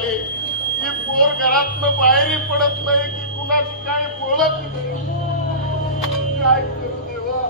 झाले की पोर घरातनं बाहेरही पडत नाही की कुणाची काय बोलत नाही. काय करू देवा.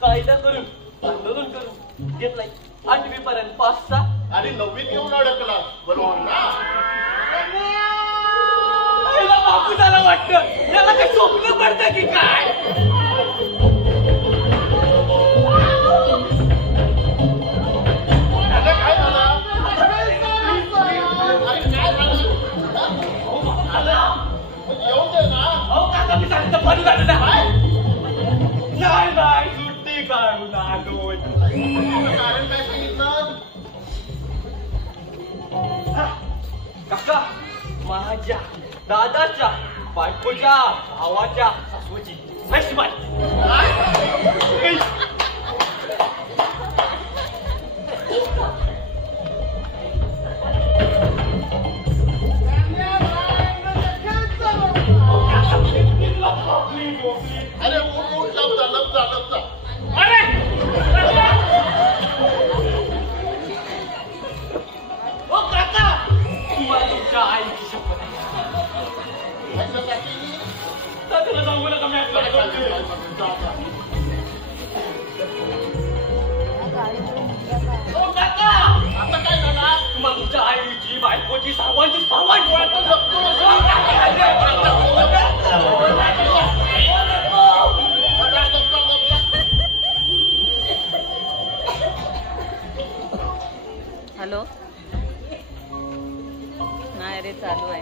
कायदा करून आंदोलन करून घेतलाय 8वी पर्यंत 5-6 आणि 9वीत येऊन अडकला बरोबर ना. बापू झाला वाटतं याला काही स्वप्न पडतं की काय. काय झालं काका माझ्या दादाच्या बायकोच्या भावाच्या सासूची मैसमाय अरे उठ लपचा ओ काका माझ्या आईची शपथ त्याला सांगू नका मी ओ काका आता काय झाला तुमच्या आईची बायकोची सर्वांची सर्वांची हॅलो नाही रे चालू आहे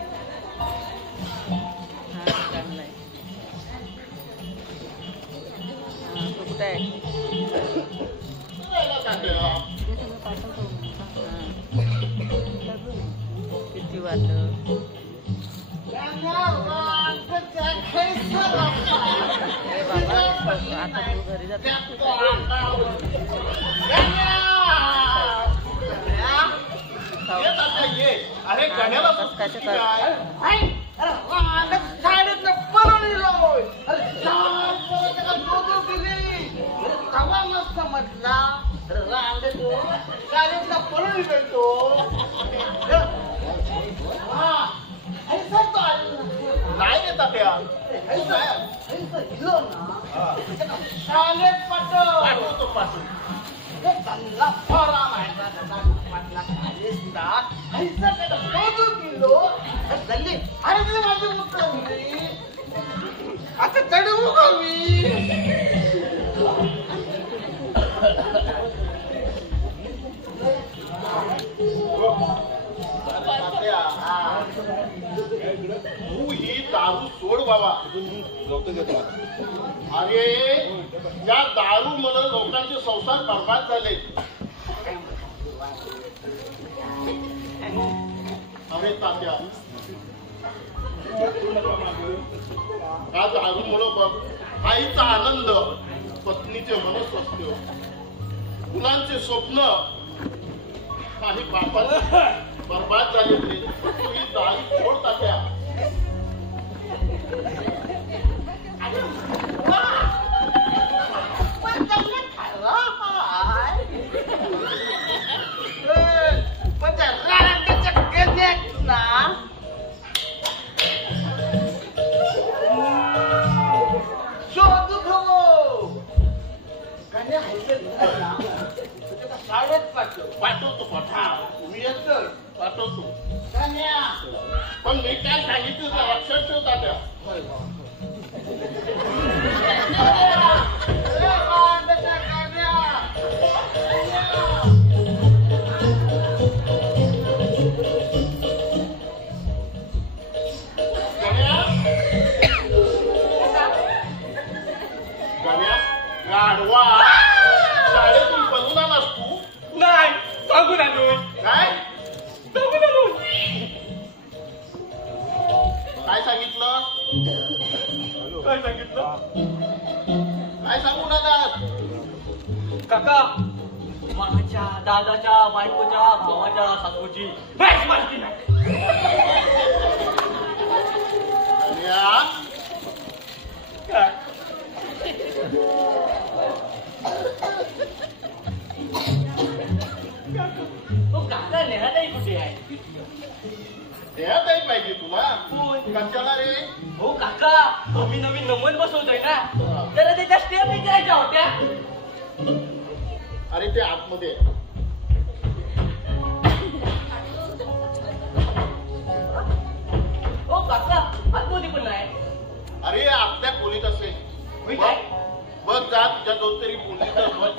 हा चांगलं आहे हा तू कुठे आहे किती वाजलं अरे बाबा आता तू घरी जातो अरे गण्याला नाही देतात त्या शाळेत पाठवतो पाठवतो आता चढवू का मी तू ही दारू सोड बाबा अरे या दारू म्हणून लोकांचे संसार बर्बाद झाले अरे तात्या हा दारू म्हणून बघ आईचा आनंद पत्नीचे मनस्वास्थ्य मुलांचे स्वप्न काही बापाचे बर्बाद झाले तू ही दारू सोड तात्या पाठवतो पाठवतो पण मी काय सांगितलं लक्षात ठेवता त्या गाढवा शाळेतून बनवून आलास तू नाही सांगू आलो काय सांगून आलो काय सांगितलं काय सांगितलं काय सांगून आलास काका माझ्या दादाच्या बायकोच्या भावाच्या सासूची बॅच मारती नाही काय काका नेहाताई कुठे आहे देहाताई पाहिजे तुला कशाला रे हो काका आम्ही नवीन नमन बसवतोय ना तर त्याच्या स्टेप विचारायच्या होत्या अरे ते आतमध्ये हो काका आतमध्ये पण नाही अरे आपल्या खोलीत असेल बघ जा तुझ्या दोन तरी बोलली तर बघ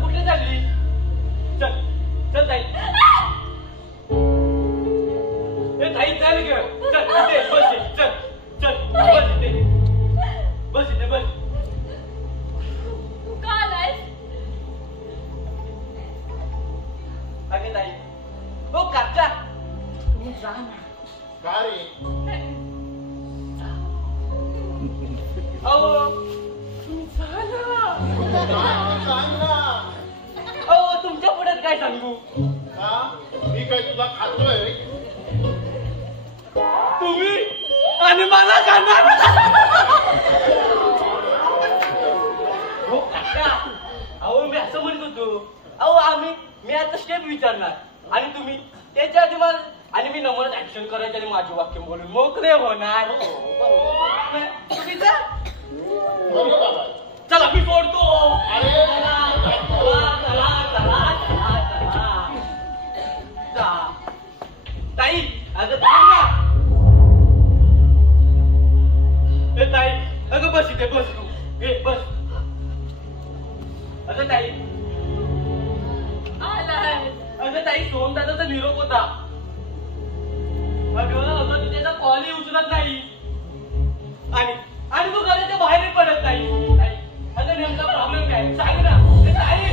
कुठे चालली चल चल ताई ए ताई चल ग अहो तुम्ही झाला. सांग ना. अहो तुमच्या पुढ्यात काय सांगू. हा? मी काय तुला खातोय? तुम्ही आणि मला खाणार. हो काका. अहो मी असं म्हणत होतो. अहो मी आता स्टेप विचारणार आणि तुम्ही त्याच्या आधी मला आणि मी नंबर ऍक्शन करायचं आणि माझे वाक्य बोलून मोकळे होणार. तुम्ही जा. बरोबर बाबा. चला मी सोडतो. अरे ताई अगं थांब ना. ताई अगं बस इथे बस तू. बस. अगं ताई अगं ताई सोमदादाचा निरोप होता. अगं तू त्याचा कॉलही उचलत नाही आणि तू घराच्या बाहेर पडत नाही. अगं नेमका प्रॉब्लेम काय सांग ना. ताई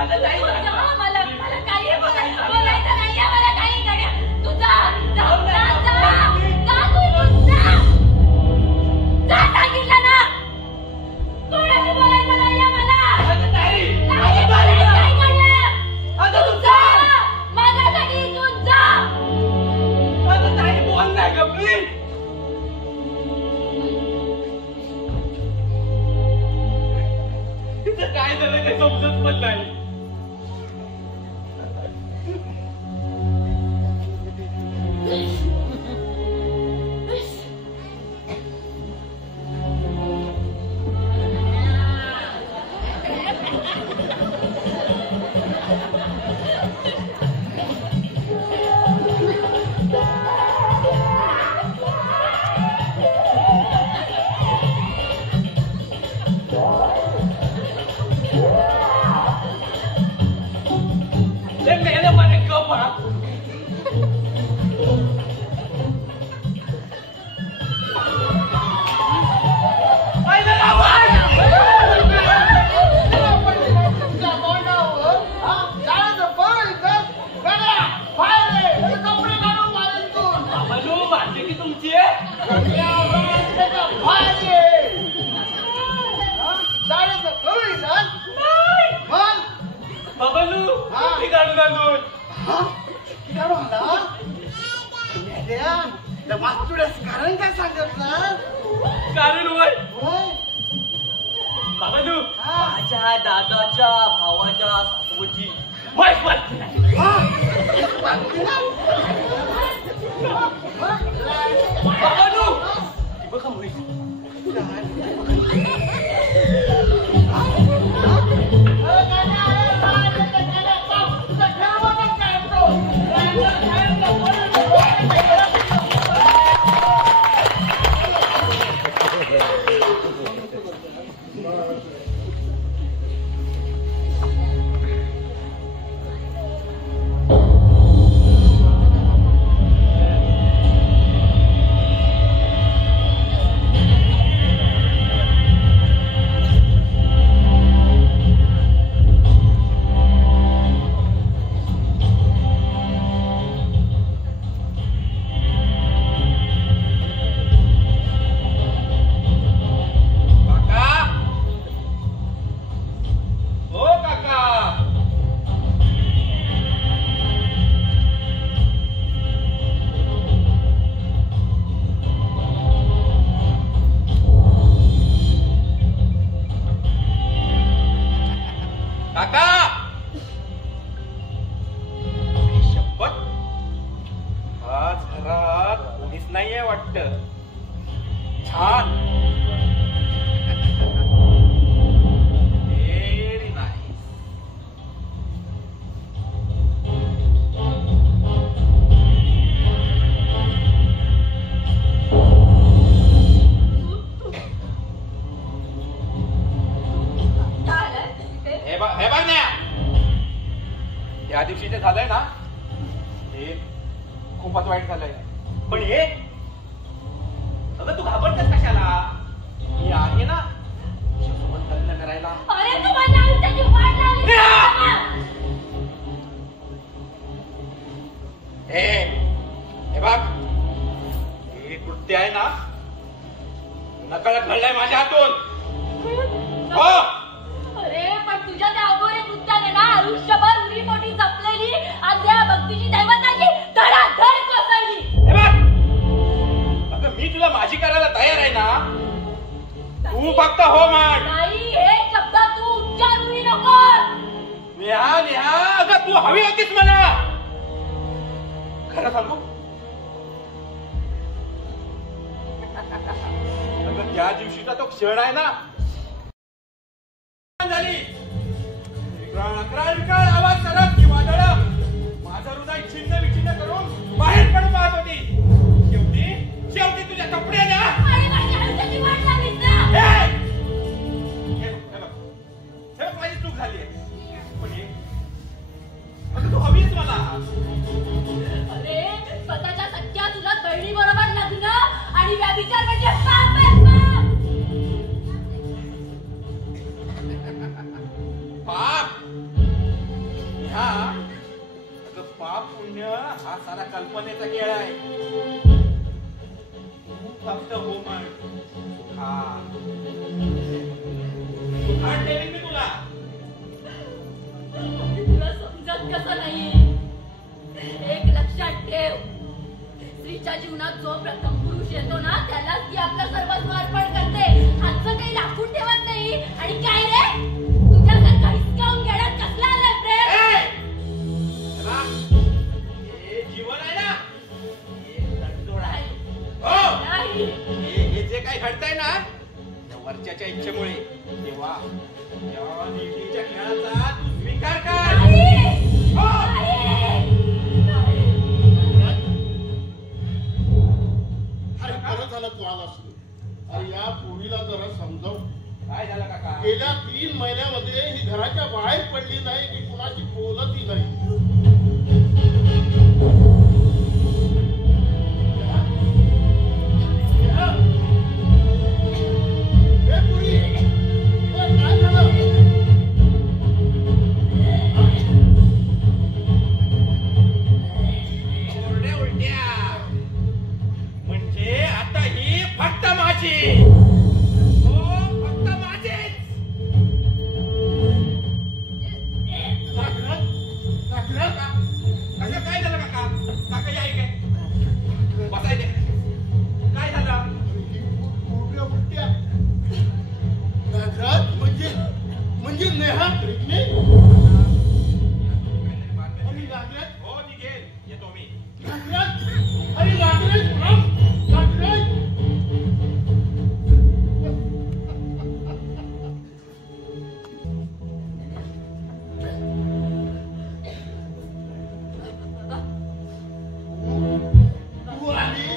अगं ताई मला काही बोलायचं नाहीये. मला काही गड्या तू जा सांगितलं ना. कोणाशी बोलायचं नाहीये मला. अगं ताई नाही बोलायचं गड्या. अगं तू जा. माझ्यासाठी तू जा. अगं ताई बोल नाही ग प्लीज. तिचं काय झालं ते समजत पण नाही. कारण काय सांगत ना. कारण होय बाबा तू माझ्या दादाच्या भावाच्या सासूची वाईट वाटते नाही. बाबा तू बघा म्हैस. या दिवशी ते झालंय ना हे खूपच वाईट झालंय. पण हे अगं तू घाबरतेस कशाला. मी आहे ना सोबत लग्न करायला. अरे तू माझ्या आयुष्याची वाट लावली. हे बघ हे कृत्य आहे ना नकळत घडलाय माझ्या हातून. हो अरे पण तुझ्या त्या अगोरे कृत्याने ना आयुष्यभर उरी मोठी जपलेली अंध्या भक्तीची दैवताची धडाधड कोसळली. हे बघ, अगं मी तुला माझी करायला तयार आहे ना. तू फक्त हो म्हण. नाही हे शब्द तू उच्चारूही नकोस. नेहा नेहा, अगं तू हवी होतीस मला. खरं सांगू, अगं त्या दिवशीचा तो क्षण आहे ना, झाली विकराळ आवाज करत की वादळ माझं हृदय छिन्न विछिन्न करून बाहेर पडून पाहत होती. शेवटी तुझ्या कपड्याला आणि माझ्या आयुष्याची वाट लागलीस ना. हे बघ, माझी चूक झाली आहे. पण अगं तू हवीच मला. अरे स्वतःच्या सख्या चुलत बहिणी बरोबर लग्न आणि व्यभिचार म्हणजे पाप आहे, पाप. पाप हा, अगं पाप पुण्य हा सारा कल्पनेचा खेळ आहे. तू फक्त हो म्हण. मी तुला तुला समजत कसं नाही. एक लक्षात ठेव, स्त्रीच्या जीवनात जो प्रथम पुरुष येतो ना त्यालाच ती आपलं सर्वस्व अर्पण करते. आजचं काही राखून ठेवत नाही. आणि काय रे, तुझ्यासारखा हिसकावून घेण्यात कसला आलाय प्रेम? हे जीवन आहे ना, हे तडजोड आहे. नाही. हे जे काही घडतंय ना त्या वरच्याच्या इच्छेमुळे, तेव्हा त्या निर्णयाच्या खेळाचा तू स्वीकार कर. अरे बरं झालं तू आलास. अरे या पोरीला जरा समजाव. काय झालं काका? गेल्या 3 महिन्यामध्ये ही घराच्या बाहेर पडली नाही की कुणाची बोलतही नाही. काय झालं? उलट्या म्हणजे आता ही फक्त माझी. हो फक्त माझीच. असं काय झालं काका? काका या इकडे बसायचे. काय झालं? उलट्या नागराज म्हणजे नेहा प्रेग्नेंट. आणि नागराज, हो निघेल, येतो मी. नागराज, अरे नागराज, नागराज. तू आली,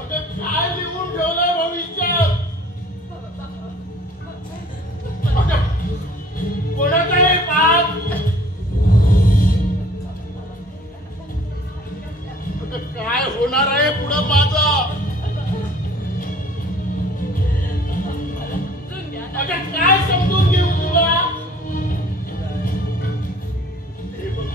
अगं काय लिहून ठेवलंय भविष्यात? अगं, कोणाचा आहे पाप? अगं, काय होणार आहे पुढं माझं? अगं काय समजून घेऊ तुला? हे बघ,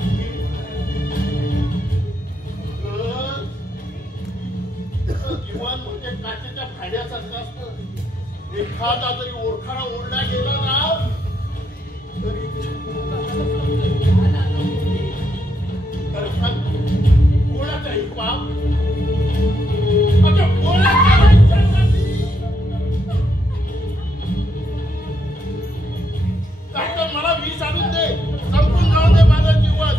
जीवन म्हणजे काचेच्या भांड्यासारखं असतं. एखादा जरी ओळखाना ओरडा गेला ना तरी कोणाचाही पाप. अगं कोणाचा काय तर मला 20 आणून दे, संपून जाऊन दे माझं जीवन.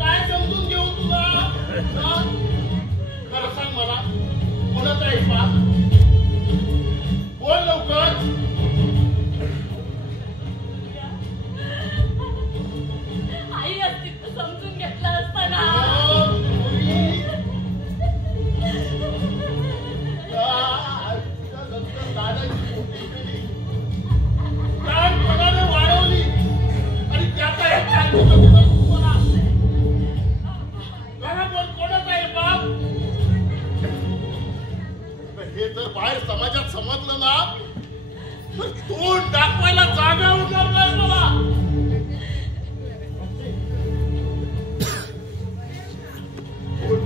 काय समजून घेऊ तुला? खरं सांग मला, कोणाचा आहे पाप? बोल लवकर. आई अस्तित्व समजून घेतलं असताना. दादाची मोठी केली, लहानपणाने वाढवली आणि त्याचा एक काय तुम्हाला कोणाचा आहे बाप? हे जर बाहेर समाजात समजलं ना तर तोंड दाखवायला जागा उरणार नाही मला. कोण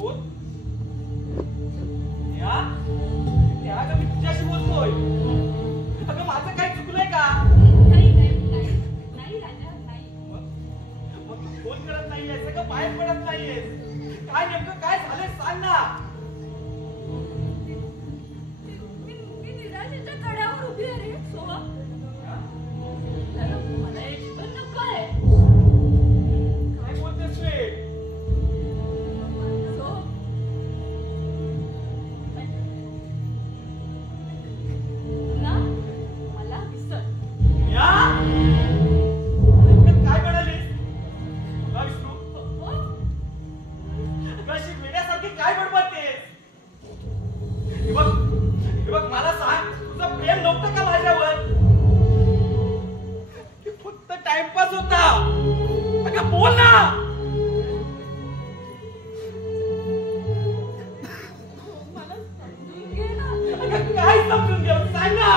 बोल. त्या अगं मी तुझ्याशी बोलतोय. अगं माझं काही चुकलंय का? नाही राजा नाही. मग तू फोन करत नाहीयेस सगळं बाहेर पडत नाहीयेस. काय नेमकं काय झालंय सांग ना. मी निराशेच्या कड्यावर उभी आहे रे सोहा. मला हे जीवन नको आहे. काय बोलतेस रे? मला विसर. काय म्हणालीस? तुला विसरू? अशी वेड्यासारखी काय बडबडतेस? हे बघ मला सांग, तुझं प्रेम नव्हतं का माझ्यावर? की फक्त टाइमपास होता? अगं बोल ना. मला समजून घे ना. अगं काय समजून घेऊ सांग ना.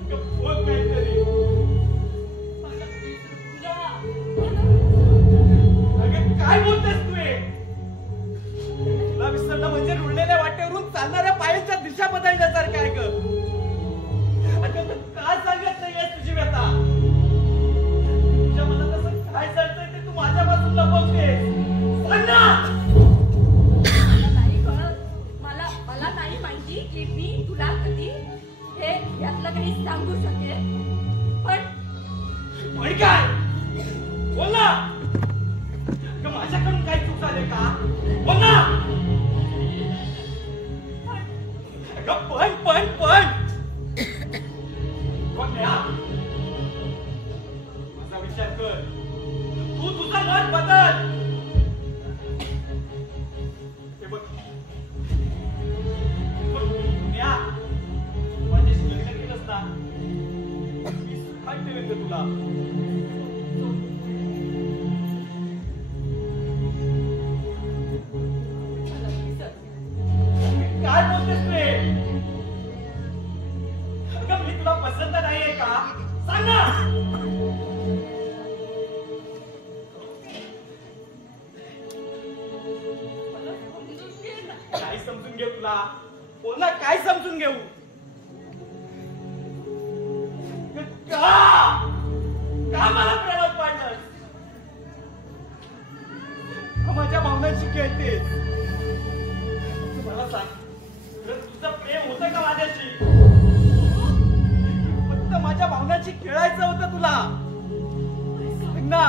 अगं बोल काहीतरी. अगं काय बोलतेस तू हे? तुला विसरणं म्हणजे रुळलेल्या वाटेवरून चालणाऱ्या पायांच्या दिशा बदलण्यासारखं आहे ग. अगं तू काय सांगत नाहीयेस तुझी व्यथा? तुझ्या मनात असं काय चालतंय ते तू माझ्यापासून लपवतेस. सांग ना. मला नाही कळत. मला नाही माहिती की मी तुला कधी हे यातलं काही सांगू शकेल. पण काय? बोल ना. अगं माझ्याकडून काही चूक झाली का? बोल ना. अगं पण कोण नाही हा? माझा विचार कर. तू तुझं मत बदल. हे बघ दुनिया माझ्याशी लग्न केलंस ना, मी सुखात ठेवेन ग तुला. काय बोलतेस रे? अगं मी तुला पसंत नाहीये का? सांग ना. मला समजून घे ना. काय समजून घेऊ तुला? बोल ना काय समजून घेऊ? का मला प्रेमात पाडलंस? माझ्या भावनांशी खेळतेस. मला सांग, तुझं प्रेम होतं का माझ्याशी? फक्त माझ्या भावनांशी खेळायचं होतं तुला? सांग ना.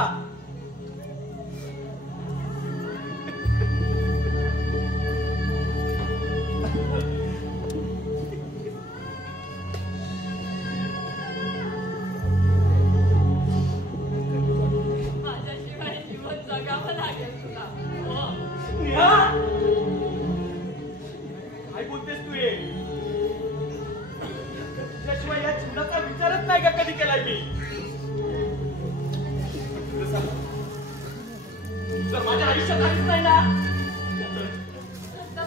माझ्याशिवाय जीवन जगावं लागेल तुला. नेहा, काय बोलतेस तू हे? तुझ्याशिवाय या जीवनाचा विचारच नाही का कधी केलाय मी? जर माझ्या आयुष्यात आलीच नाही ना, तर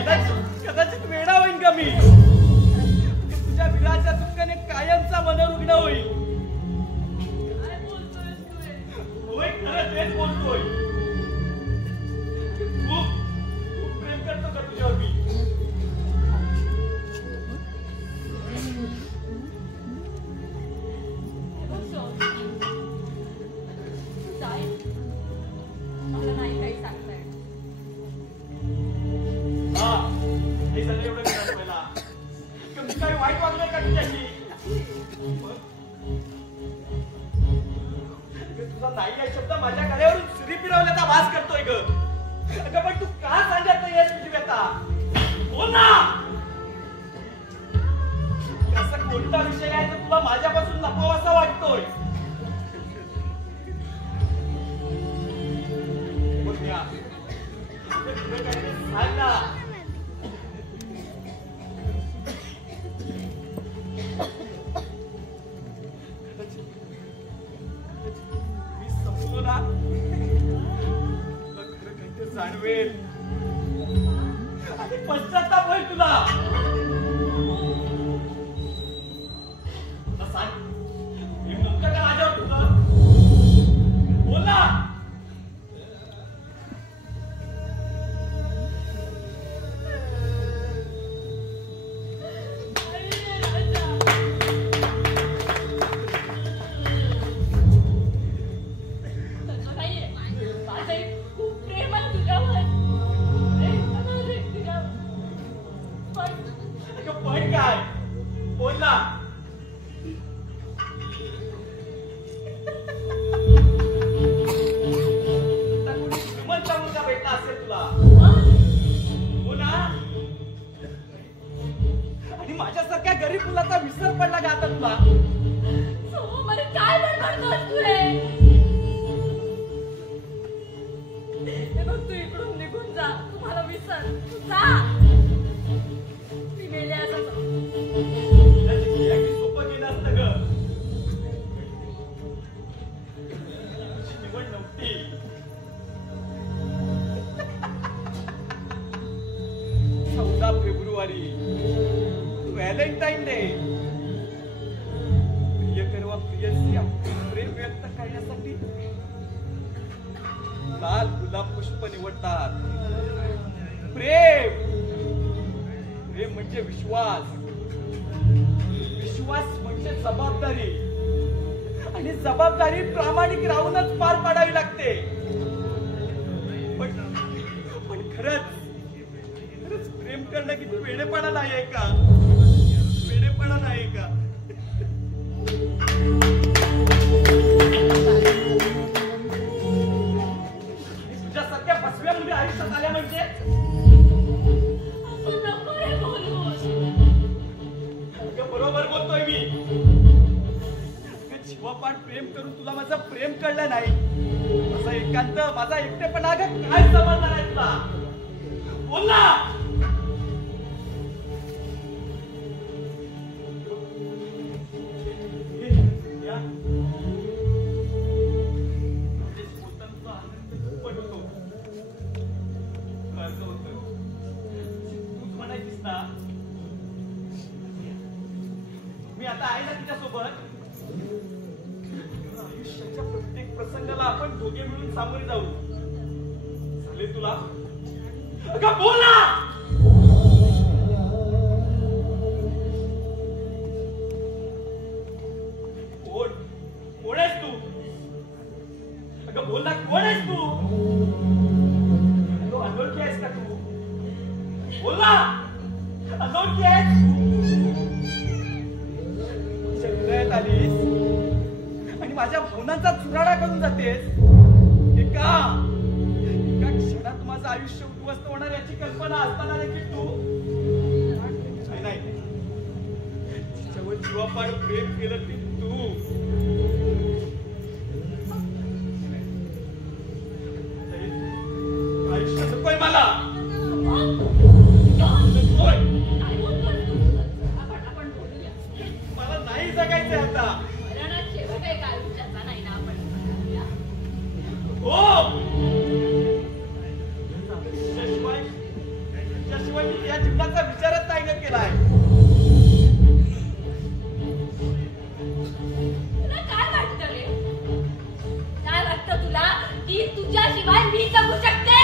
काय? कदाचित वेडा होईन का मी? तुझ्या विराच्या चुटकाने कायमचा मनोरुग्ण होईल. काय बोलतोयस तू हे? होय, खरं तेच बोलतोय. खूप प्रेम करतो का तुझ्यावर मी? मला नाही काही सांगता येत. हा, हे सगळं एवढं करायला पहिला. मी काही वाईट वागलंय का तुझ्याशी? तुझा नाही या शब्द माझ्या गळ्यावरून सुरी फिरवल्याचा भास करतोय ग. अगं पण तू का सांगत नाहीयेस तुझी व्यथा? बोल ना. असा कोणता विषय आहे तर तुला माझ्यापासून लपवासा वाटतोय? बोल ना. सांग ना. मी समजलो ना, तुला खरं काहीतरी जाणवेल आणि पश्चाताप होईल तुला. सांग, हे नेमकं का माझ्यावर तुझं? पुष्प निवडतात. प्रेम प्रेम म्हणजे विश्वास, विश्वास म्हणजे जबाबदारी, आणि जबाबदारी प्रामाणिक राहूनच पार पाडावी लागते. पण खरंच खरंच प्रेम करणं किती वेडेपणा नाहीये का? वेडेपणा नाहीये का? तुझ्यासारख्या फसव्या मुली आयुष्यात आल्या म्हणजे बरोबर बोलतोय मी. जीवापाड प्रेम करून तुला माझं प्रेम कळलं नाही. माझा एकांत, माझा एकटेपणा काय समजणार आहे तुला? बोल ना. मी आता आहे ना तिच्यासोबत. आयुष्याच्या प्रत्येक प्रसंगाला आपण दोघे मिळून सामोरे जाऊ. चालेल तुला? अगं बोल ना. कोण आहेस तू? अगं बोल ना, कोण आहेस तू? अनोळखी आहेस का तू? बोल ना, अनोळखी आहेस? हृदयात आलीस आणि माझ्या भावनांचा चुराडा करून जातेस. एका क्षणात माझं आयुष्य उद्ध्वस्त होणार याची कल्पना असताना देखील तू नाही, तिच्यावर जीवापाड प्रेम केलं ती तू. आयुष्य नकोय मला. मला नाही जगायचंय आता. त्याशिवाय मी या जीवनाचा विचारच नाही केलाय. तुला काय वाटतं रे? काय वाटतं तुला की तुझ्याशिवाय मी जगू शकते?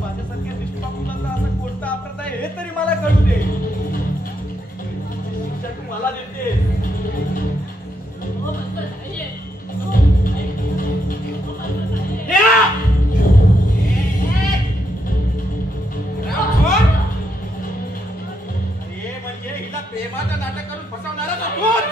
माझ्यासारख्या निष्पाप मुलांना असं कोणता अपराध आहे हे तरी मला कळू दे. तू मला देते. म्हणजे हिला प्रेमाचं नाटक करून फसवणारा तू.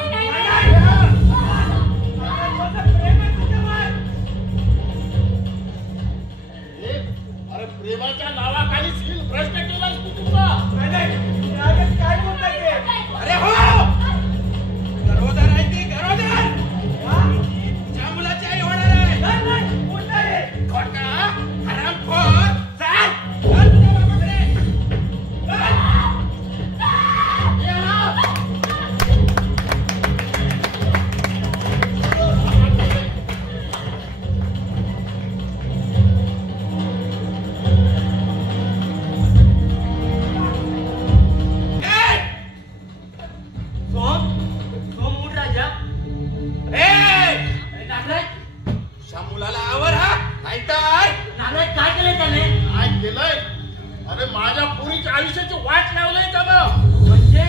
आयुष्याची वाट लावलंय का मग? म्हणजे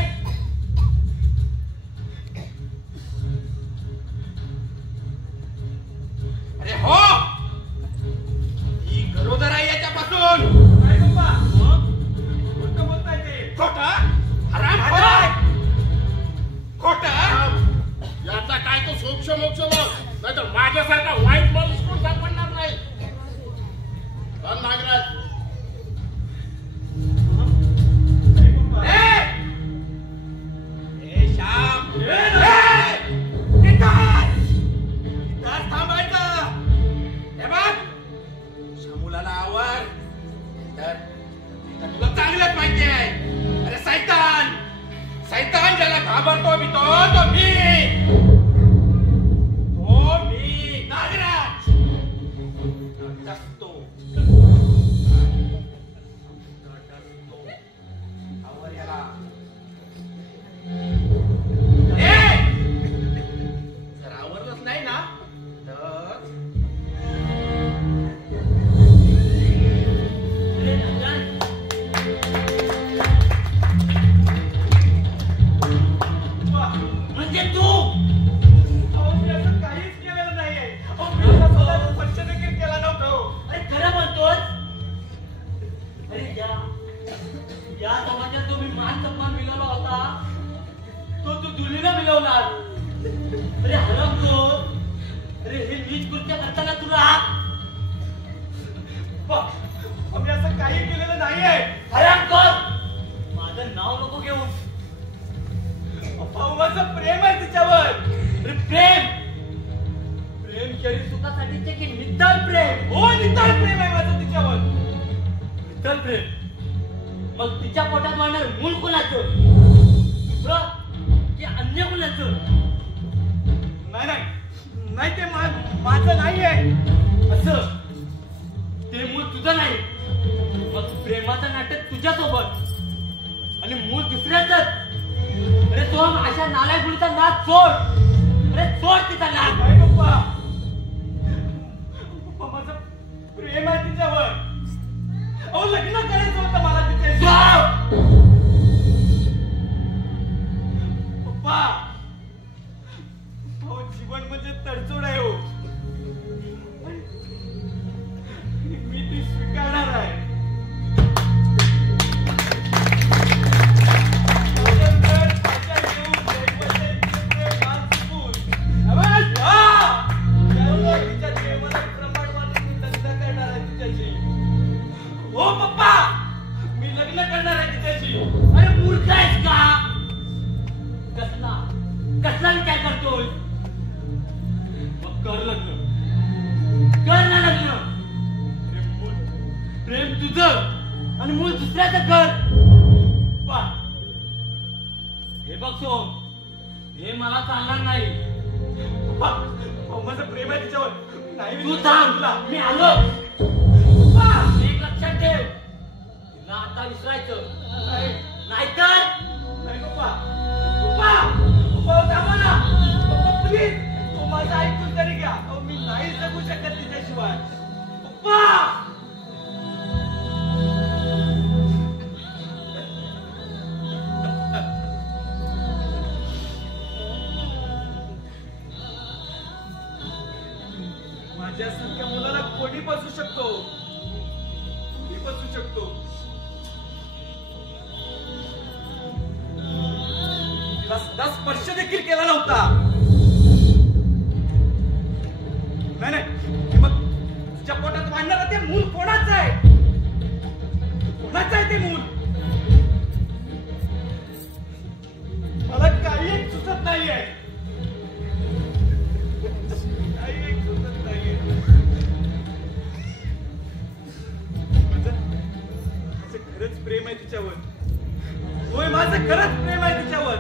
अरे हो, ही गरोदर आहे याच्यापासून. काय बाबा खोटं बोलताय ते? खोटं? हराम खोटं? याचा काय तो सोक्ष मोक्ष बघ, नाही तर माझ्यासारखा वाईट माणूस कोण सापडणार नाही. नागराज श्याम थांबायचं. हे बघ, शामुलाला आवर तर तुला चांगलंच माहिती आहे. अरे सैतान सैतान ज्याला घाबरतो मी तो मी नागराज आवर याला. जर आवरलंच नाही ना तर म्हणजे तू मी असं काहीच केलेलं नाहीये. मी स्वतःचा स्पर्श देखील केला नव्हतो. अरे खरं म्हणतोस? अरे या समाजात जो मी मान सन्मान मिळवला होता तो तू धुलीला मिळवणार. अरे हरमखोर, अरे हे नीच कृत्य करताना तुला मी असं काही केलेलं नाहीये. हरमखोर, माझं नाव नको घेऊन. माझं प्रेम आहे तिच्यावर. अरे प्रेम प्रेम शरीर सुखासाठीचे की नित्तल प्रेम? हो, नित्तल प्रेम आहे माझं तिच्यावर. नित्तल प्रेम? मग तिच्या पोटात वाढणार मूल कोणाचं? तुझं की अन्य कोणाचं? नाही ते माझं नाहीये. असं ते मूल तुझं नाही, मग प्रेमाचं नाटक तुझ्यासोबत आणि मूल दुसऱ्याच. अरे तो अशा नालायक मुलीचा नाच सोड. अरे सोड तिचा नाच. नाही पप्पा, माझं प्रेम आहे तिच्यावर. अहो लग्न करायचं होतं मला तिच्याशी. पप्पा, अहो जीवन म्हणजे तडजोड आहे हो. मी ती स्वीकारणार आहे. हो पप्पा, मी लग्न करणार आहे तिच्याशी. अरे मूर्ख आहेस का? कसला विचार करतोय? मग कर लग्न, कर ना लग्न. प्रेम तुझं आणि मूळ दुसऱ्याचं कर. हे बघ सोम, हे मला चालणार नाही. माझं प्रेम आहे तिच्यावर. नाही तू थांब, मी आलो. एक लक्षात ठेव, तिला आता विसरायचं नाहीतर. नाही पप्पा, पप्पा, पप्पा थांबा ना. पप्पा प्लीज, तो माझं ऐकून तरी घ्या. मी नाही जगू शकत तिच्याशिवाय. पप्पा, माझ्यासारख्या मुलाला कोणी बसू शकतो, कोणी बसू शकतो. तिला सुद्धा स्पर्श देखील केला नव्हता. नाही मग तिच्या पोटात वाढणारं ते मूल कोणाचं आहे? कोणाचं आहे ते मूल? मला काही एक सुचत नाहीये. खरंच प्रेम आहे तिच्यावर. होय, माझं खरंच प्रेम आहे तिच्यावर.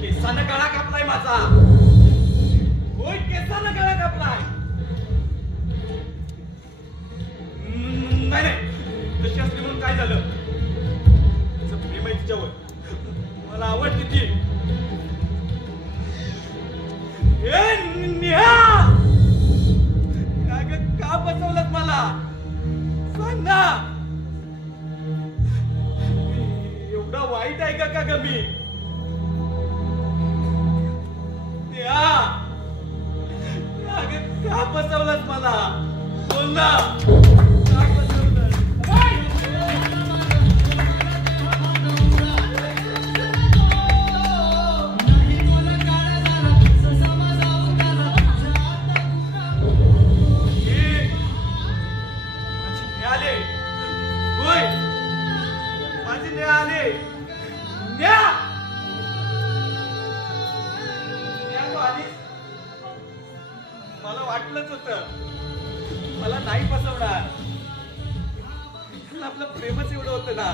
केसानं गळा कापलाय माझा. होय, केसानं गळा कापलाय. नाही तशी असली म्हणून काय झालं? तिचं प्रेम आहे तिच्यावर. मला आवडते ती. नेहा, का बसवलंच मला? सांग ना, एवढा वाईट आहे का ग मी? का फसवलंस मला? बोल ना, का फसवलंस? मला वाटलंच होतं मला नाही फसवणार. आपलं प्रेमच एवढं होतं ना.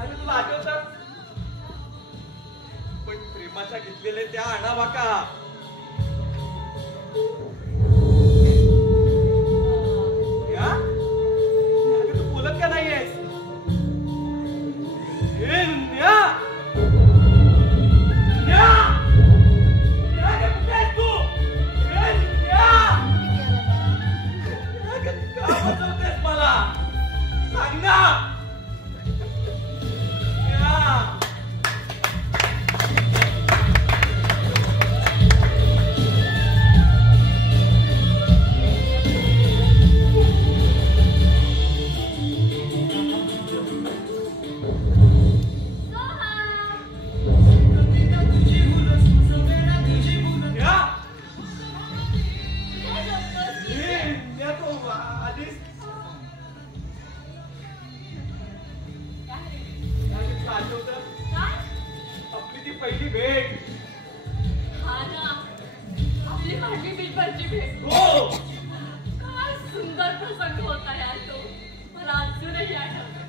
अरे तुला आठवतं? पण प्रेमाच्या घेतलेले त्या अनावाका तू बोलत का नाहीयेस? मला सांग ना. आपली ती पहिली भेट. हा ना, आपली पहिली बिलबरची भेट. हो, काय सुंदर प्रसंग होता यार तो. मला अजूनही आठवतो.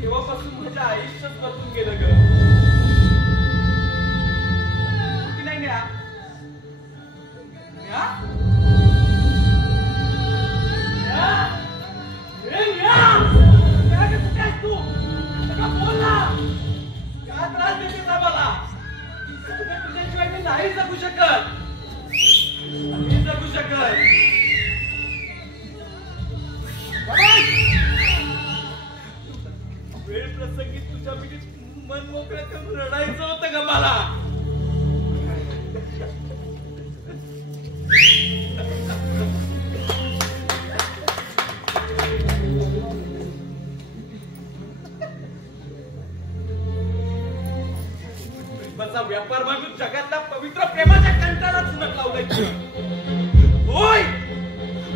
तेव्हापासून माझ्या आयुष्यात बदलून गेलं ग. की नाही न्या? तू बोल ना, काय त्रास देते मला? तुझ्याशिवाय मी नाही जगू शकत. नाही जगू शकत. वेळ प्रसंगी तुझ्या मिठीत मन मोकळं करून रडायचं होतं ग मला. प्रेमाचा व्यापार म्हणून जगातला पवित्र प्रेमाच्या कंटाळाच नक लावलाय. होय,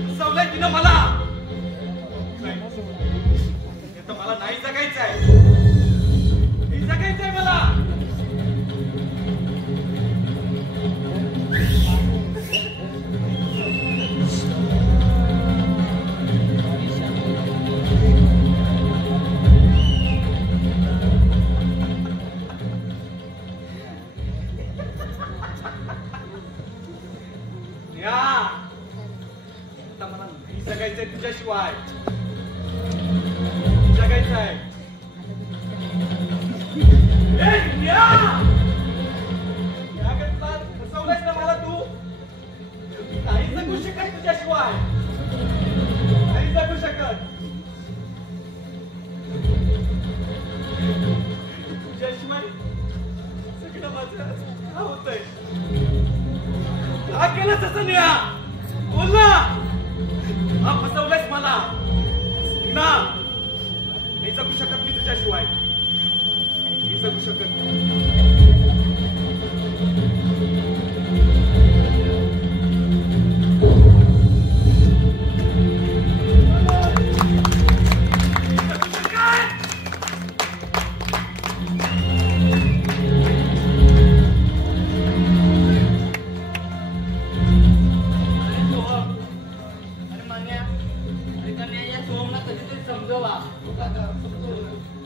फसवलंय तिनं मला. मला नाही जगायचंय. नाही जगायचंय मला. आता मला नाही जगायचंय तुझ्याशिवाय. जगायचंय. फसवलंयस ना मला तू. नाही जगू शकत तुझ्याशिवाय. नाही जगू शकत. तुझ्याशिवाय सगळं माझं का होतंय? का केलं तसं न्या? बोल ना. हा फसवलंयस मला ना. नाही जगू शकत मी तुझ्याशिवाय. नाही जगू शकत.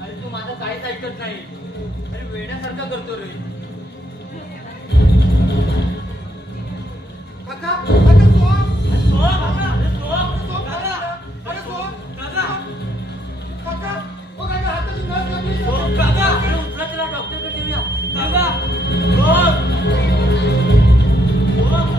अरे तू माझं काहीच ऐकत नाही. अरे वेड्यासारखा करतो रे. काका, काका सोहम. सोहम, अरे सोहम. दादा, अरे सोहम. दादा. काका, ओ काका हाताची नस लागली. सोहम, दादा. अरे उचला तिला डॉक्टरकडे देऊया. दादा. सोहम. सोहम.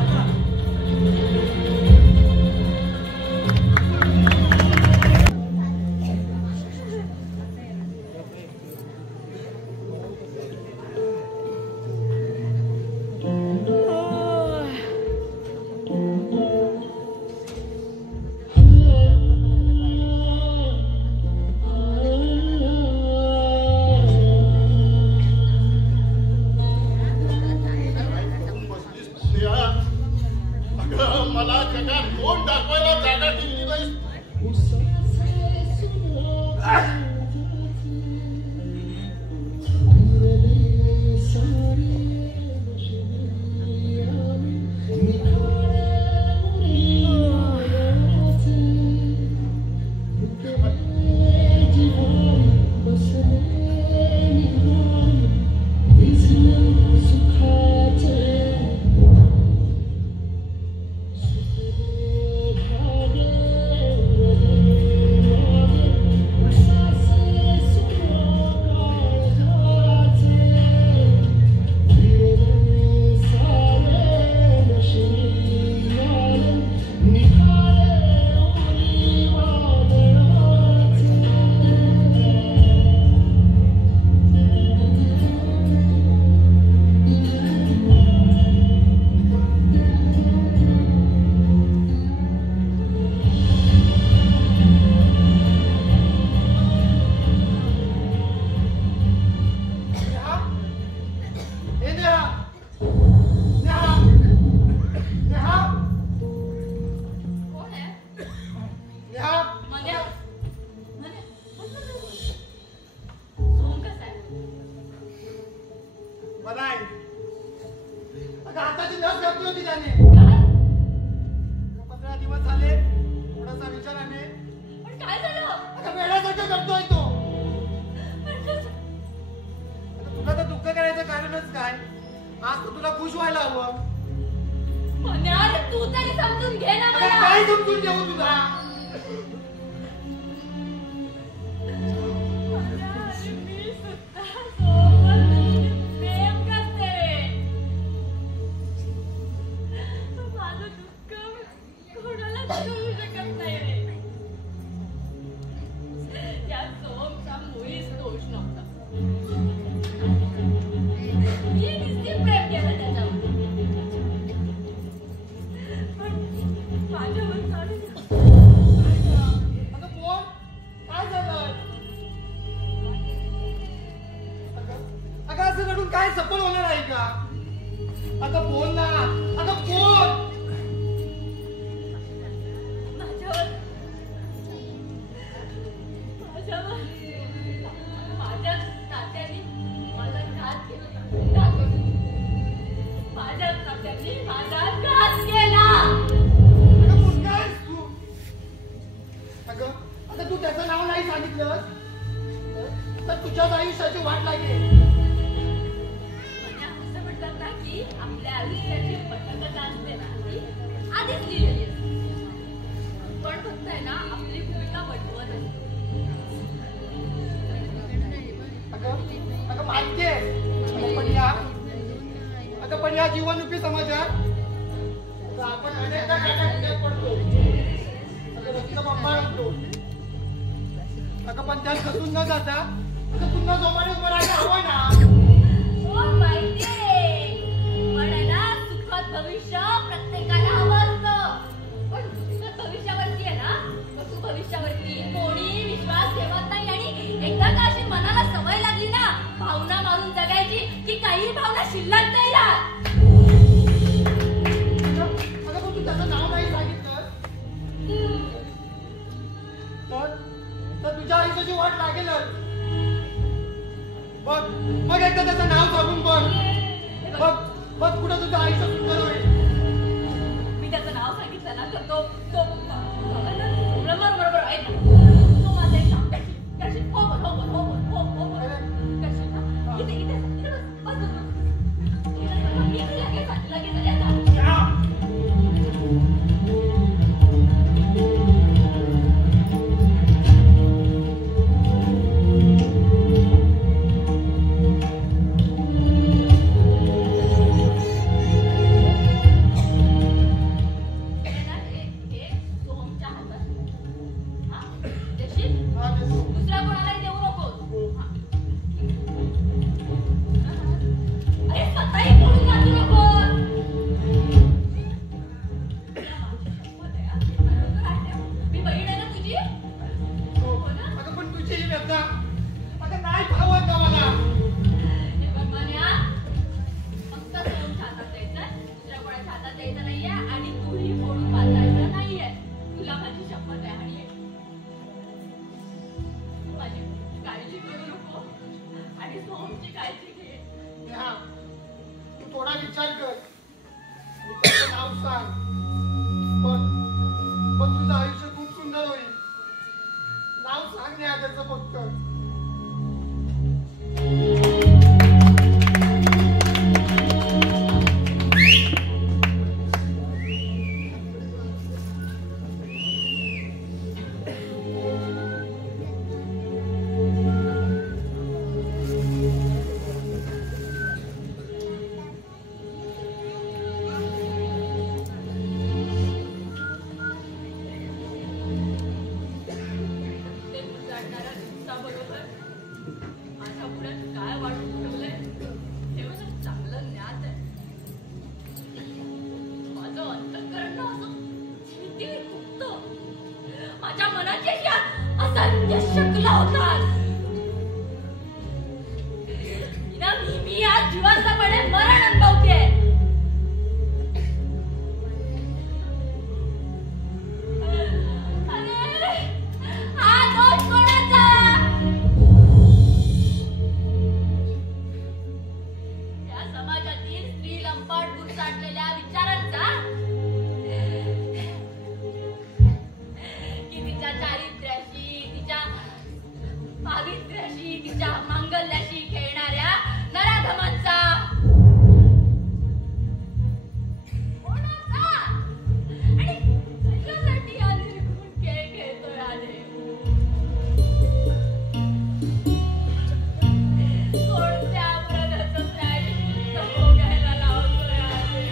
आणि सोहमची काळजी घे. नेहा, तू थोडा विचार कर आणि त्याचं नाव सांग. पण तुझं आयुष्य खूप सुंदर होईल. नाव सांग नेहा त्याचं फक्त. मी आज जीवाचा पडे मरण अनुभवते. अरे हा दोष कोणाचा? या समाजातील स्त्री लंपाट गुरसाटलेल्या विचारांचा की तिच्या चारित्र्याशी, तिच्या पावित्र्याशी, तिच्या मांगल्याशी खेळणाऱ्या नराधमांचा. कोणाचा? आणि कशासाठी हा निर्गुण खेळ खेळतोय आले? कोणत्या प्रदर्शन प्रायश्चित्त भोगायला लावतोय आले?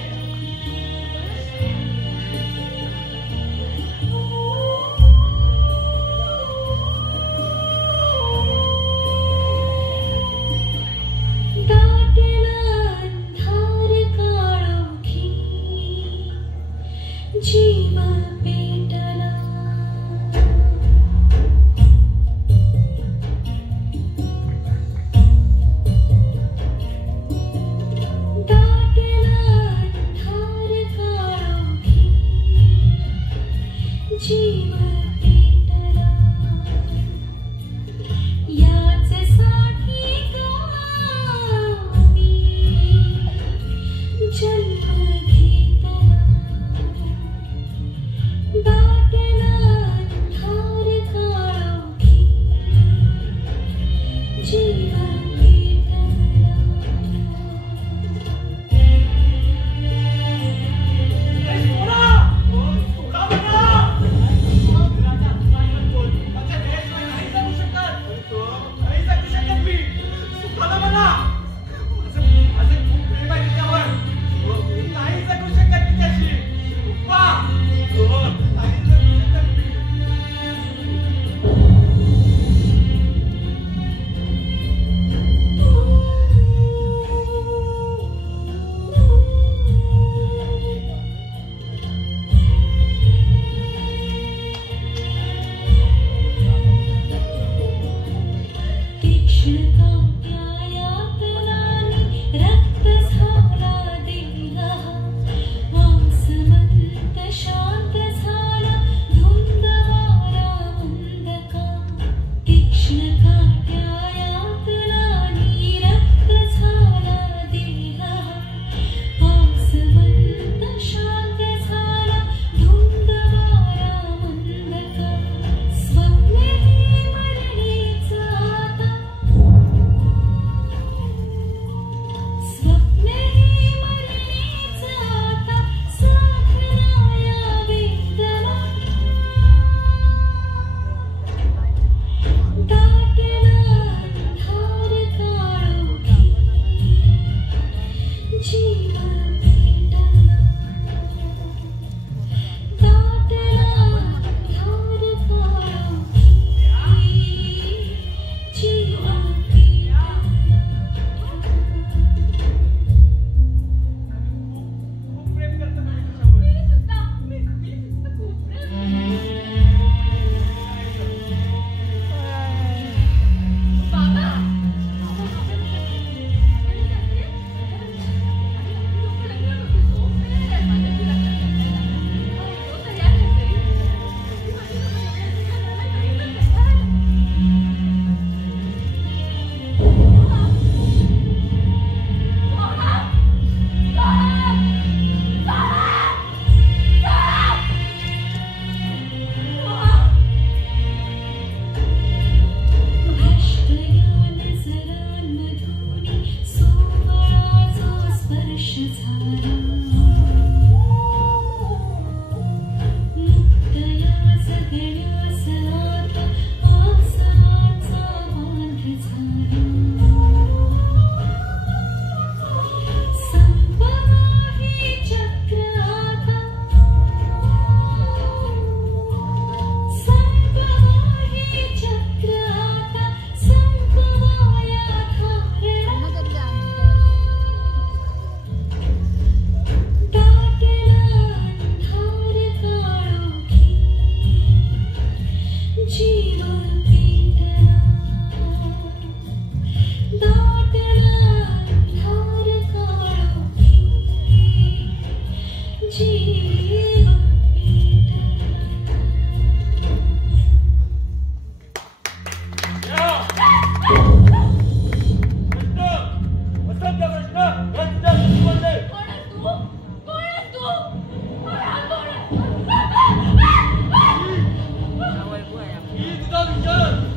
ही तुझा विचार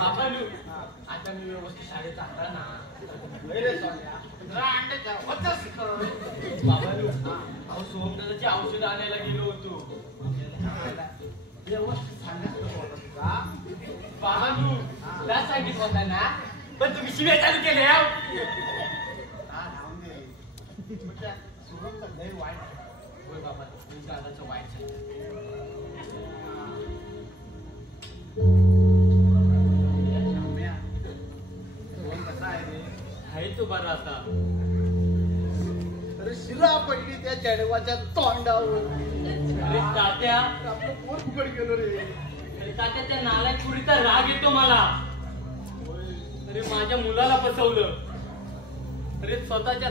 बाबानू आता मी व्यवस्थित शाळेत जाणार ना. बाबानू अहो सोमदादाची औषधं आणायला गेलो होतो. व्यवस्थित सांगितलं होतं का? बाबानू तुला सांगितलं होता ना पण तुम्ही शिव्या चालू केल्या. हा, राहून दे. पण त्या सुगंधचा लय वाईट आहे. होय बाबा तुमच्या दादाचं वाईट झालं. शाम्या, सुगंध कसा आहे रे? आहे तो बरा आता. अरे शिला पडली त्या जडवाच्या तोंडावर. अरे तात्या आपलं पोट फुकट गेलो रे. अरे तात्या त्या नालायक पुरीचा राग येतो मला. अरे माझ्या मुलाला फसवलं. अरे स्वतःच्या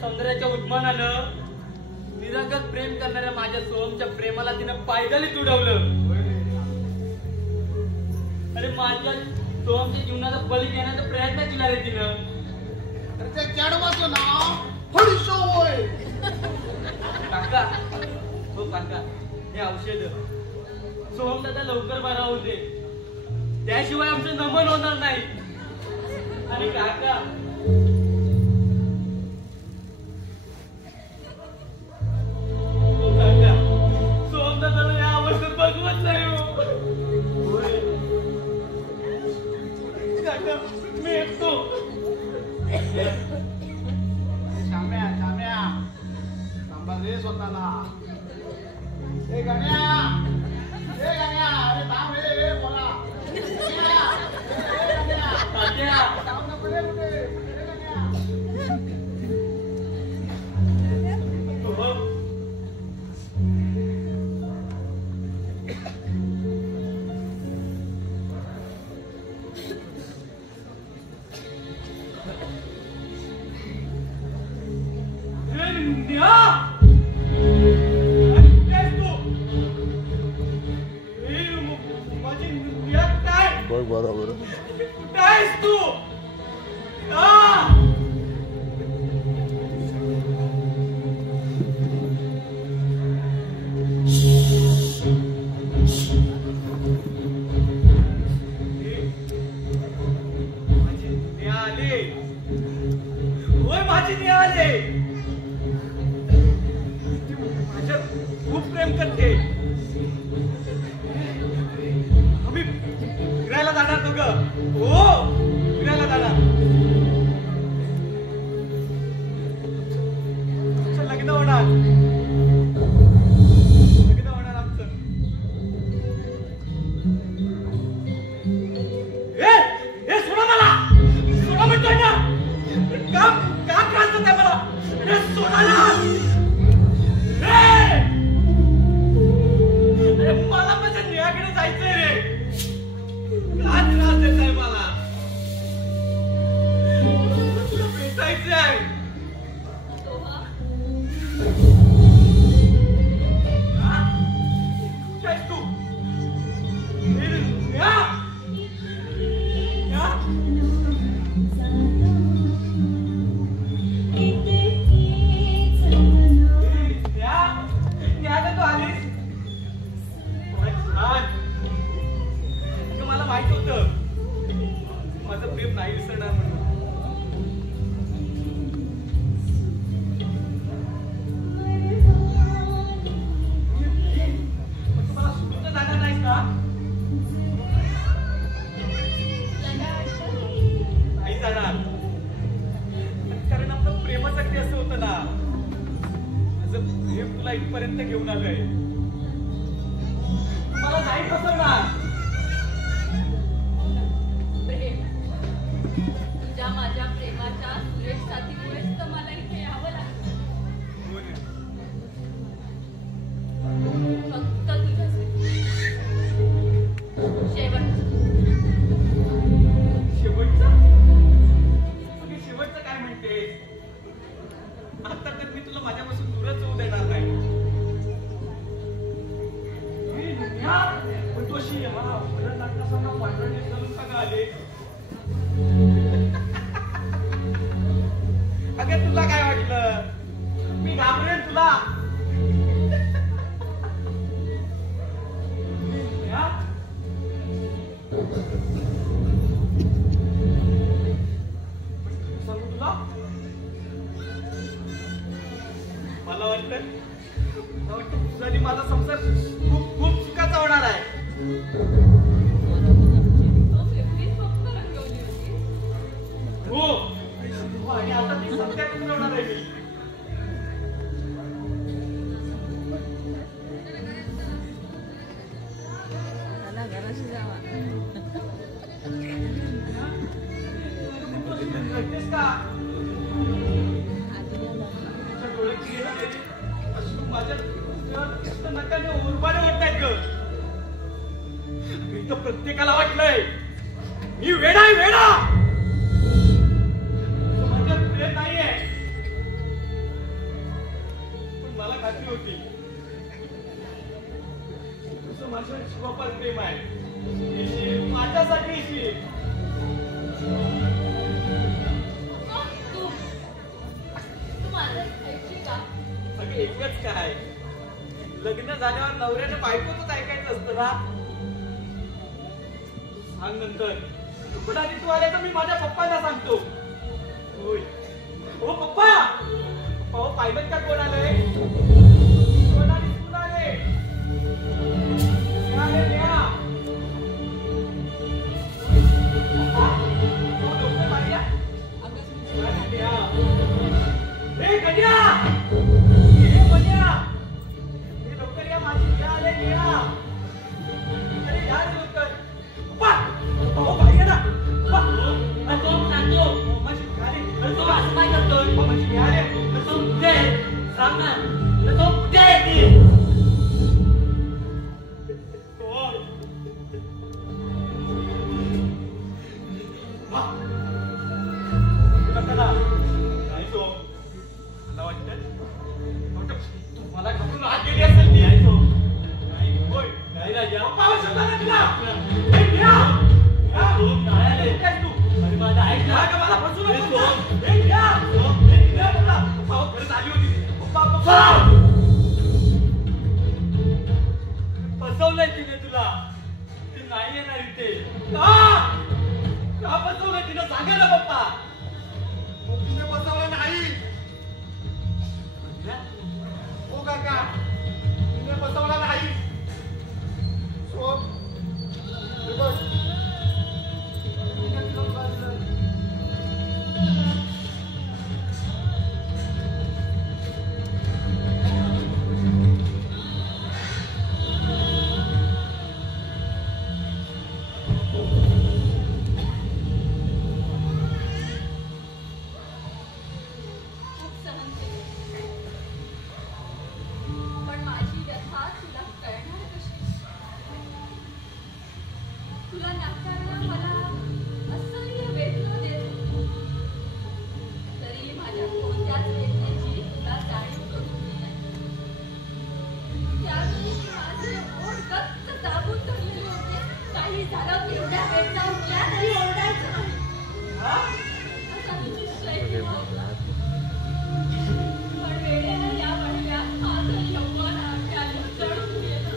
सौंदर्याच्या उद्मानानं निरागस प्रेम करणाऱ्या माझ्या सोहमच्या प्रेमाला तिनं पायदळी तुडवलं. अरे माझ्या सोहमच्या जीवनाचा बळी घेण्याचा प्रयत्न केला रे तिनं. तर त्या जडवाचं नाव फडशो होय. काका हो काका हे औषध सोहम दादा लवकर बरा होऊ दे त्याशिवाय आमचं नमन होणार नाही. आणि काका हो काका सोहम दादाला या अवस्थेत बघवत नाही हो. काका मी येतो. शाम्या सांभाळ रे स्वतःला. ए गण्या, अरे थांब रे बोला. तात्या थांब ना पुढे कुठे? ए गण्या. हो. बघ बरोबर कुठे आहेस तू? माझे माझ्या खूप प्रेम करते. आम्ही फिरायला जाणार दोघं. हो फिरायला जाणार. आमचं लग्न होणार आमचं. ए सोडा मला. सोडा म्हणतोय ना. का त्रास देताय मला? अरे सोडा ना. अरे मला माझ्या निळ्याकडे जायचंय रे. का त्रास देताय मला? तुला भेटायचं आहे. कुठे आहेस तू? मला माहित होतं माझं प्रेम नाही विसरणार म्हणून. तुम्हाला सोडून तर जाणार नाहीस का? नाही जाणार. कारण आपलं प्रेमासाठी असं होतं ना. माझं प्रेम तुला इथपर्यंत घेऊन आलंय. मला नाही फसवणार. प्रेम तुझ्या माझ्या प्रेमाच्या सुरेश साथीमुळेच तर मला इथे यावं लागलं. फक्त तुझ्यासाठी. शेवटचं काय म्हणते? आता तर मी तुला माझ्यापासून दूरच होऊ देणार नाही. पण तो अशी पांढरा घालून सांगा आले. अगं तुला काय वाटलं? मी घाबरेन तुला. का? माझ्या डोळ्याची गेलेली अश्रू माझ्या नकाने ओरबाडे वाटतायत ग. इथं प्रत्येकाला वाटलंय मी वेडा आहे, वेडा. माझ्यात प्रेम नाहीये, पण मला खात्री होती तुझं माझ्या जीवापार प्रेम आहे. येशील माझ्यासाठी, येशील. तू माझं ऐकशील का? अगं एकच काय, लग्न झाल्यावर नवऱ्याने बायकोच ऐकायचं असतं ना. सांग नंतर, पण आधी तू आले तर मी माझ्या पप्पांना सांगतो. होय हो पप्पा, पप्पा हो पाहिलं का कोण आलंय? कोण आली, कोण आले? आले न्या. पप्पा, हो डॉक्टर पाहिल्या? आले न्या. हे कन्या, हे कन्या, हे लवकर या, माझी न्या आले न्या. अरे या रे लवकर. पप्पा, हो बाहेर ना. पप्पा, तो सांगतो माझी न्या आले. तो असं काय करतोय? माझी न्या आले. तो कुठे आहे? सांग ना. तो कुठे आहे ती? कोण? कशाला? नाही तो. मला वाटतं तुम्हाला घाबरून आत गेली असेल ती. नाही तो. नाही. होय. नाही राजा. पप्पावर शब्द नाही दिला. हे घ्या. घ्या. तो काय आले? काय तू? अरे माझा ऐक ना. का मला फसवू हे नको. सोड. हे घ्या. हे घ्या पप्पा. पप्पा खरंच आली होती. पप्पा, पप्पा. फसवलंय तिने तुला. ती नाही येणार इथे. का? का फसवलं तिनं? सांगा ना पप्पा. तिने बसवलं नाही. हो काका, तिने बसवला नाही. सोड. हे बघ. तिने तिला बसवलं. खूप सहन केलं. पण माझी व्यथा तुला कळणार कशी? तुला नाकारणं मला असह्य वेदना देत होती. तरी माझ्या कोणत्याच वेदनेची तुला जाणीव करून दिली नाही. त्यावेळी मी माझे ओठ गच्च दाबून धरलेले होते. काही झालं की एवढ्या वेदना उठल्या तरी ओरडायचं नाही. असा निश्चय केला होता. पण वेळेनं या महिन्यात माझं यौवन आत्याने चढून गेलं.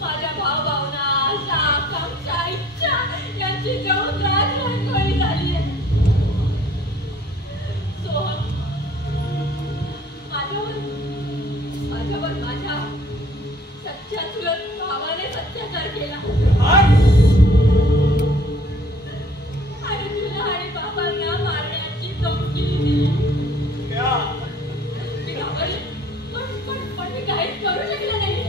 माझ्या भावभावना, आशा, आकांक्षा, इच्छा यांची जळून राखोळी झाली आहे. सोहम, माझ्यावर माझ्या सच्च्या चुलत भावाने अत्याचार केला आणि तुला आणि बाबांना मारण्याची धमकी दिली. मी घाबरले, पण मी काहीच करू शकले नाही.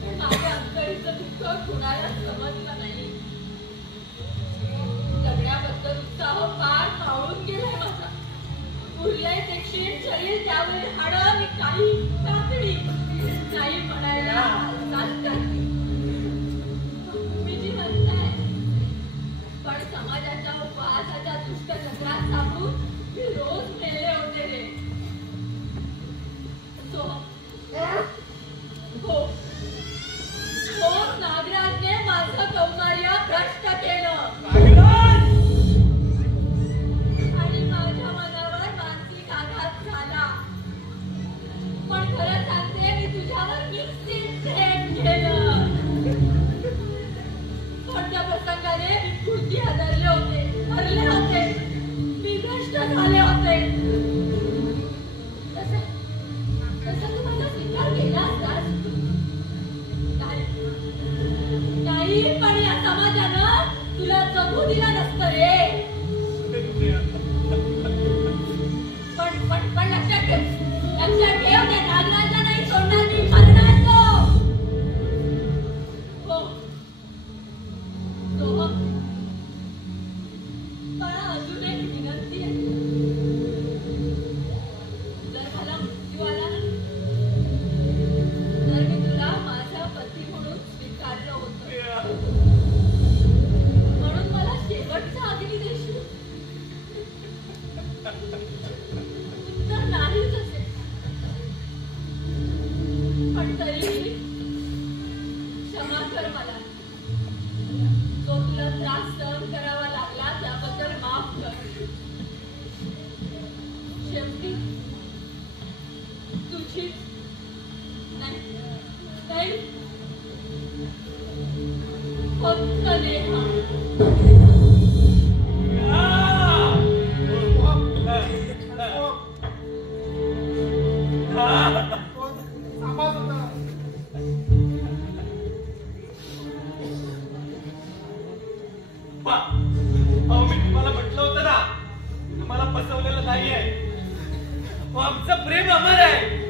पण माझ्या अंतरीचं दुःख कुणाला समजलं नाही. जगण्याबद्दल उत्साह फार मावळून गेलाय माझा. उरलंय ते क्षीण शरीर, त्यावर हाडं आणि काही कातडी नाही म्हणायला हालचाल करते. छी. नाही नाही फक्त नेहा. मी तुम्हाला म्हटलं होतं ना, तुम्हाला फसवलेलं नाहीये. आमचं प्रेम अमर आहे.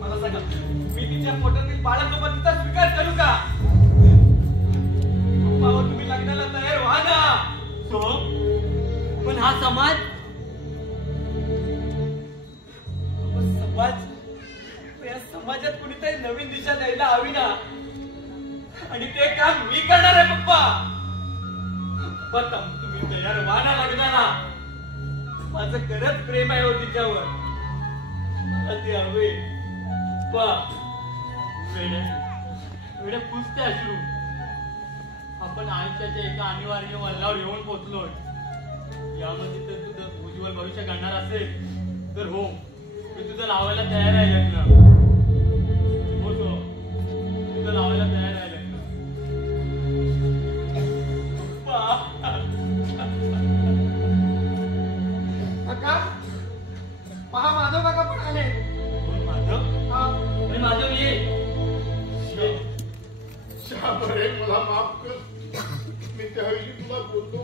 मला सांगा, मी तिच्या पोटातील बाळासोबत तिचा स्वीकार करू का? तुम्ही लग्नाला तयार व्हा ना. पण हा समाज या समाजात कुणीतरी नवीन दिशा द्यायला हवी ना, आणि ते काम मी करणार आहे पप्पा. तुम्ही तयार व्हा ना लग्नाला. माझं खरंच प्रेम आहे हो तिच्यावर. मला ती हवे. एवढे पुसते अश्रू. आपण आयुष्याच्या एका अनिवार्य वळणावर येऊन पोहोचलोय. यामध्ये तर तुझं उज्ज्वल भविष्य घडणार असेल तर हो, मी तुझं लावायला तयार आहे लग्न. हो तो तुझं लावायला तयार आहे लग्न. काका, पहा माधव काका पण आले. माधव? माधव ये. शाबरे मला माफ कर. मी त्यावेळी तुला बोलतो,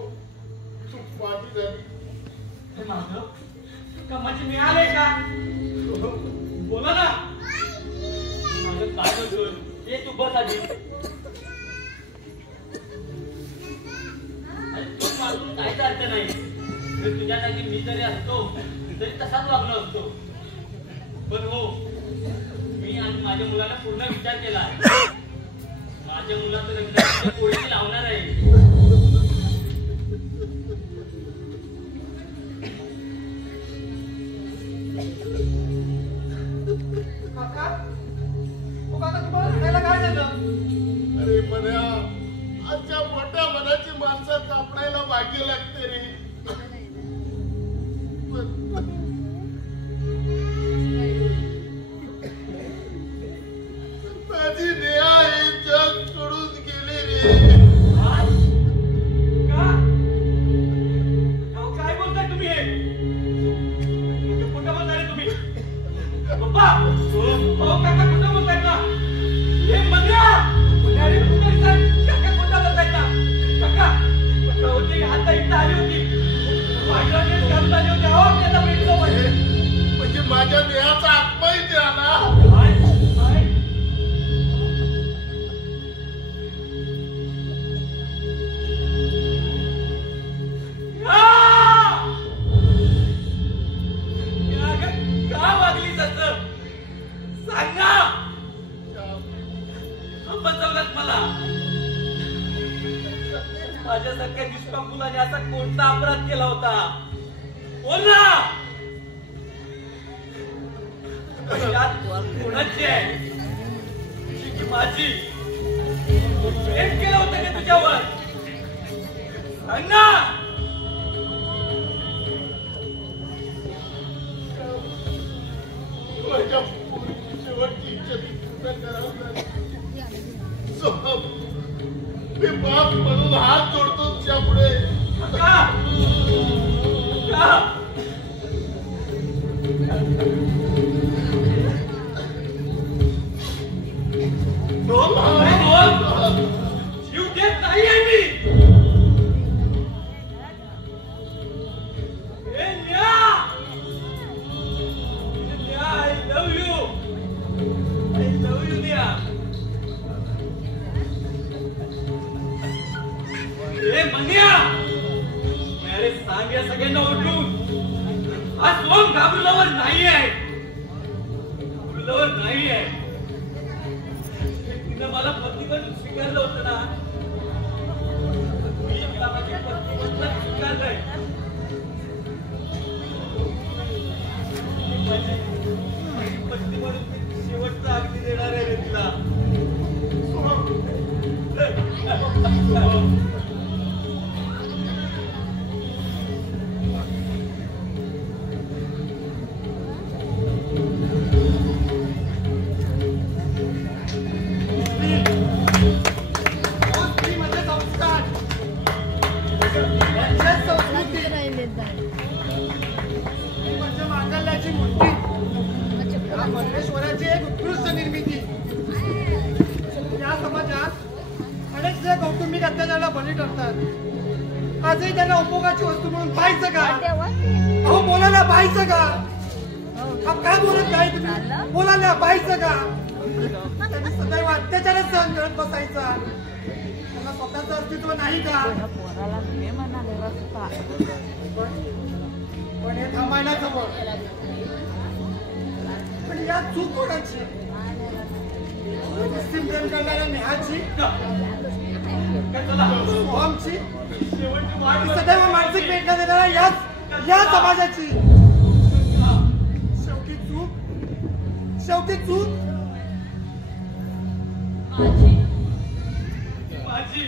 चूक माझी झाली. माधव कमाची मिळाले का? बोला ना. माझं काय बोलतोय? ये तू बस आधी. काहीच अर्थ नाही. तुझ्यासाठी मी जरी असतो तरी तसाच वागलो असतो. पण हो, मी आणि माझ्या मुलाला पूर्ण विचार केला. माझ्या मुलाचं लग्न पोळीशी लावणार आहे. काका तुम्हाला रडायला काय झालं? अरे मन्या, आजच्या मोठ्या मनाची माणसं कापडायला भाग्य लागते रे. माझी नेहा हे जग सोडून गेली रे. काय बोलताय तुम्ही? हे कुठं बोलताय रे तुम्ही? पप्पा, काका कुठं बोलतायत ना? हे मन्या, अरे कुठं काका कुठं बोलतायत ना? काका होती आता इथं आली होती. वाटलं काम झाली होती. अहो त्याचा भेटलो म्हणजे माझ्या देहाचा आत्माही ते आला. का वागलीस असं? सांग ना. फसवलंच मला. माझ्यासारख्या दुष्काळ मुलाने असा कोणता अपराध केला होता? बोल ना. कोणाची आहे? तुझी की माझी? प्रेम केलं होतं का तुझ्यावर? सांग ना. माझ्या शेवटची इच्छा ती पूर्ण करावी. मी बाप म्हणून हात जोडतो तुझ्या पुढे. जीव देत नाहीये मी. I love you. I love you, Nia. ए मन्या, अरे सांग या सगळ्यांना उठून. आज कोण घाबरल्यावर नाही आहे. घाबरल्यावर नाही आहे. तिनं मला पती म्हणून स्वीकारलं होतं ना. मी तिला माझी पत्नी म्हणून स्वीकारलंय. पत्नी म्हणून शेवटचा अगदी देणार आहे रे तिला. परमेश्वराची एक उत्कृष्ट निर्मिती. या समाजात अनेक स्त्रिया कौटुंबिक अत्याचाराला बळी ठरतात. आजही त्यांना उपभोगाची वस्तू म्हणून पाहायचं का? अहो बोला ना, पाहायचं का? काय बोलत नाही तुम्ही? बोला ना, पाहायचं का? त्यांनी सदैव अत्याचारच सहन करत बसायचा. त्यांना स्वतःचं अस्तित्व नाही का? पण हे थांबायला हवं. पण या चूक कोणाची? मुस्लिम प्रेम करणाऱ्या नेहाची, सोहमची, सदैव मानसिक वेदना देणाऱ्या या समाजाची. शेवटी चूक माझी माझी